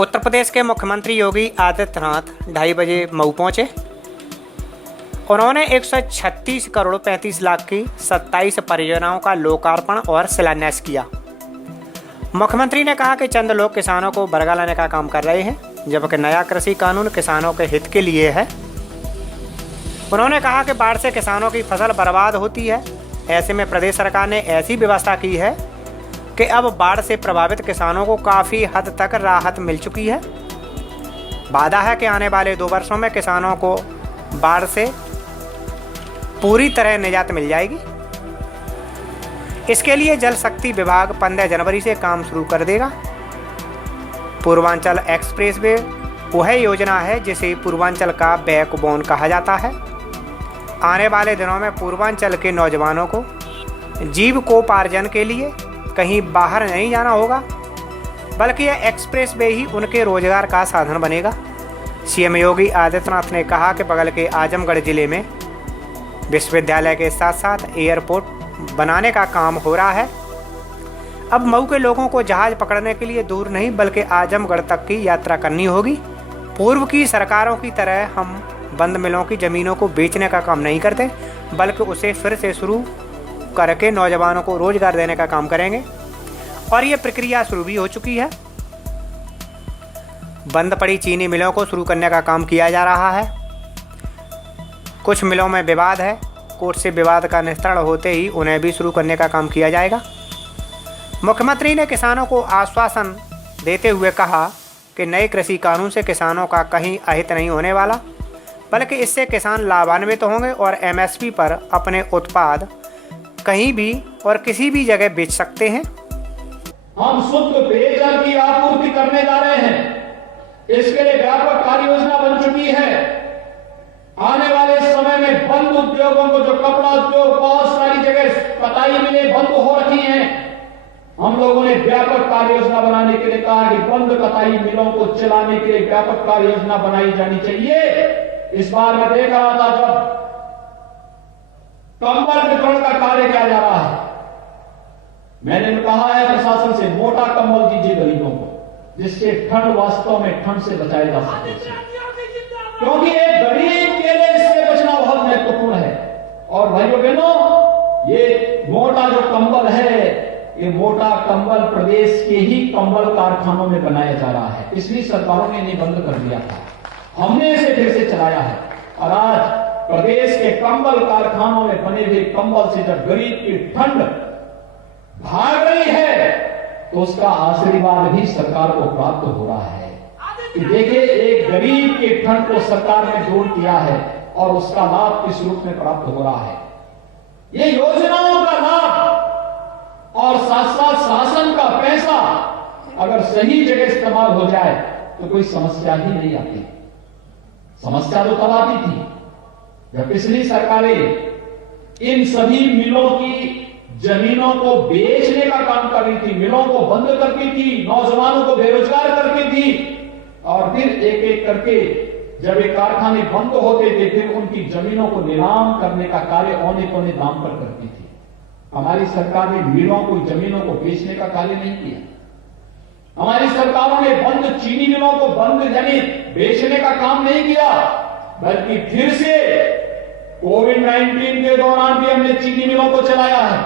उत्तर प्रदेश के मुख्यमंत्री योगी आदित्यनाथ 2:30 बजे मऊ पहुंचे। उन्होंने 136 करोड़ 35 लाख की 27 परियोजनाओं का लोकार्पण और शिलान्यास किया। मुख्यमंत्री ने कहा कि चंद लोग किसानों को बरगा लाने का काम कर रहे हैं, जबकि नया कृषि कानून किसानों के हित के लिए है। उन्होंने कहा कि बाढ़ से किसानों की फसल बर्बाद होती है। ऐसे में प्रदेश सरकार ने ऐसी व्यवस्था की है कि अब बाढ़ से प्रभावित किसानों को काफ़ी हद तक राहत मिल चुकी है। वादा है कि आने वाले 2 वर्षों में किसानों को बाढ़ से पूरी तरह निजात मिल जाएगी। इसके लिए जल शक्ति विभाग 15 जनवरी से काम शुरू कर देगा। पूर्वांचल एक्सप्रेसवे वह योजना है जिसे पूर्वांचल का बैकबोन कहा जाता है। आने वाले दिनों में पूर्वांचल के नौजवानों को जीविकोपार्जन के लिए कहीं बाहर नहीं जाना होगा, बल्कि यह एक्सप्रेसवे ही उनके रोजगार का साधन बनेगा। सीएम योगी आदित्यनाथ ने कहा कि बगल के आजमगढ़ जिले में विश्वविद्यालय के साथ साथ एयरपोर्ट बनाने का काम हो रहा है। अब मऊ के लोगों को जहाज पकड़ने के लिए दूर नहीं बल्कि आजमगढ़ तक की यात्रा करनी होगी। पूर्व की सरकारों की तरह हम बंद मिलों की ज़मीनों को बेचने का काम नहीं करते, बल्कि उसे फिर से शुरू करके नौजवानों को रोजगार देने का काम करेंगे और ये प्रक्रिया शुरू भी हो चुकी है। बंद पड़ी चीनी मिलों को शुरू करने का काम किया जा रहा है। कुछ मिलों में विवाद है, कोर्ट से विवाद का निस्तारण होते ही उन्हें भी शुरू करने का काम किया जाएगा। मुख्यमंत्री ने किसानों को आश्वासन देते हुए कहा कि नए कृषि कानून से किसानों का कहीं अहित नहीं होने वाला, बल्कि इससे किसान लाभान्वित होंगे और एमएसपी पर अपने उत्पाद कहीं भी और किसी भी जगह बेच सकते हैं। हम शुद्ध पेयजल की आपूर्ति करने जा रहे हैं। इसके लिए व्यापक कार्य योजना बन चुकी है। आने वाले समय में बंद उद्योगों को, जो कपड़ा उद्योग बहुत सारी जगह कताई मिलें बंद हो रखी हैं, हम लोगों ने व्यापक कार्य योजना बनाने के लिए कहा कि बंद कताई मिलों को चलाने के लिए व्यापक कार्य योजना बनाई जानी चाहिए। इस बार मैं देख रहा था जब कंबल वितरण का कार्य किया जा रहा है, मैंने कहा है प्रशासन से मोटा कंबल दीजिए गरीबों को, जिससे ठंड वास्तव में ठंड से बचाया जा सके, क्योंकि एक गरीब के लिए इससे बचना बहुत महत्वपूर्ण है। और भाइयों बहनों, ये मोटा जो कंबल है, ये मोटा कंबल प्रदेश के ही कंबल कारखानों में बनाया जा रहा है। पिछली सरकारों ने इन्हें बंद कर दिया था, हमने इसे फिर से चलाया है। और आज प्रदेश के कंबल कारखानों में बने हुए कंबल से जब गरीब की ठंड भाग रही है, तो उसका आशीर्वाद भी सरकार को प्राप्त हो रहा है कि देखिए, एक गरीब की ठंड को सरकार ने दूर किया है और उसका लाभ किस रूप में प्राप्त हो रहा है। ये योजनाओं का लाभ और साथ साथ शासन का पैसा अगर सही जगह इस्तेमाल हो जाए तो कोई समस्या ही नहीं आती। समस्या तो तब आती थी जब पिछली सरकारें इन सभी मिलों की जमीनों को बेचने का काम कर रही थी, मिलों को बंद करती थी, नौजवानों को बेरोजगार करती थी, और फिर एक एक करके जब ये कारखाने बंद होते थे फिर उनकी जमीनों को नीलाम करने का कार्य औने पौने दाम पर करती थी। हमारी सरकार ने मिलों को, जमीनों को बेचने का कार्य नहीं किया। हमारी सरकारों ने बंद चीनी मिलों को बंद यानी बेचने का काम नहीं किया, बल्कि फिर से कोविड-19 के दौरान भी हमने चीनी मिलों को चलाया है।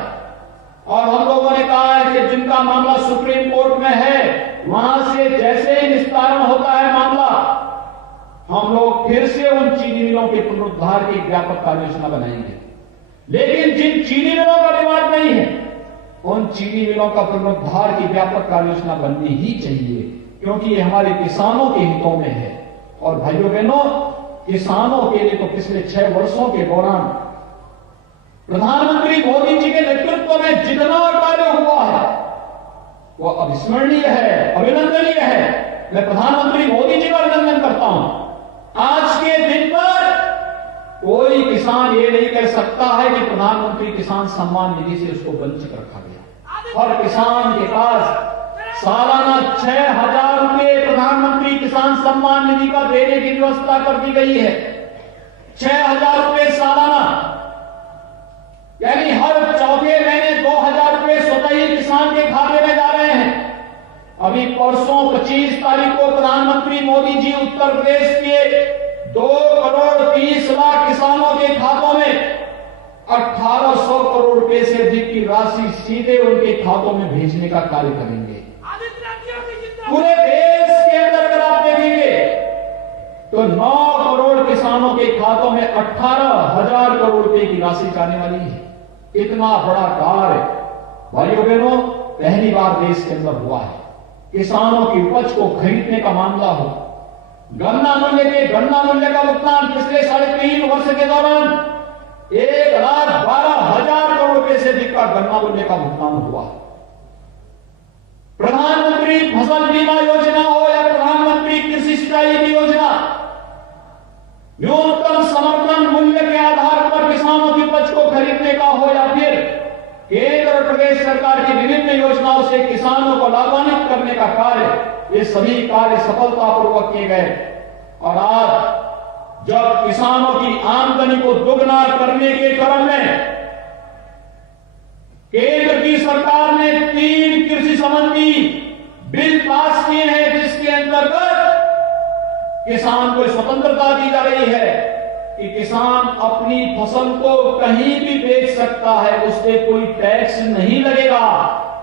और हम लोगों ने कहा है कि जिनका मामला सुप्रीम कोर्ट में है, वहां से जैसे ही निस्तारण होता है मामला, हम लोग फिर से उन चीनी मिलों के पुनरुद्धार की व्यापक कार्य योजना बनाएंगे। लेकिन जिन चीनी मिलों का विवाद नहीं है, उन चीनी मिलों का पुनरुद्धार की व्यापक कार्य योजना बननी ही चाहिए, क्योंकि ये हमारे किसानों के हितों में है। और भाइयों बहनों, किसानों के लिए तो पिछले 6 वर्षों के दौरान प्रधानमंत्री मोदी जी के नेतृत्व में जितना कार्य हुआ है वो अविस्मरणीय है, अभिनंदनीय है। मैं प्रधानमंत्री मोदी जी का अभिनंदन करता हूं। आज के दिन पर कोई किसान ये नहीं कह सकता है कि प्रधानमंत्री किसान सम्मान निधि से उसको वंचित रखा गया। हर किसान के पास सालाना 6,000 रुपए प्रधानमंत्री किसान सम्मान निधि का देने की व्यवस्था कर दी गई है। 6,000 रुपए सालाना, यानी हर चौथे महीने 2,000 रुपए स्वतः ही किसान के खाते में जा रहे हैं। अभी परसों 25 तारीख को प्रधानमंत्री मोदी जी उत्तर प्रदेश के 2,30,00,000 किसानों के खातों में 1,800 करोड़ रुपए से अधिक की राशि सीधे उनके खातों में भेजने का कार्य करेंगे। पूरे देश के अंदर अगर आप देखेंगे तो 9 करोड़ किसानों के खातों में 18,000 करोड़ रुपए की राशि जाने वाली है। इतना बड़ा कार्य भाइयों बहनों पहली बार देश के अंदर हुआ है। किसानों की उपज को खरीदने का मामला हो, गन्ना मूल्य का भुगतान पिछले 3.5 वर्ष के दौरान 1,12,000 करोड़ रुपए से अधिक का गन्ना मूल्य का भुगतान हुआ। प्रधानमंत्री फसल बीमा योजना हो या प्रधानमंत्री कृषि सिंचाई की योजना, न्यूनतम समर्थन मूल्य के आधार पर किसानों की उपज को खरीदने का हो या फिर केंद्र और प्रदेश सरकार की विभिन्न योजनाओं से किसानों को लाभान्वित करने का कार्य, ये सभी कार्य सफलतापूर्वक किए गए। और आज जब किसानों की आमदनी को दोगुना करने के क्रम में केंद्र की सरकार ने 3 कृषि संबंधी बिल पास किए हैं, जिसके अंतर्गत किसान को स्वतंत्रता दी जा रही है कि किसान अपनी फसल को कहीं भी बेच सकता है, उस पर कोई टैक्स नहीं लगेगा।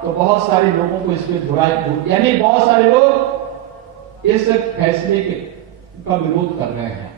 तो बहुत सारे लोगों को इसमें यानी बहुत सारे लोग इस फैसले का विरोध कर रहे हैं।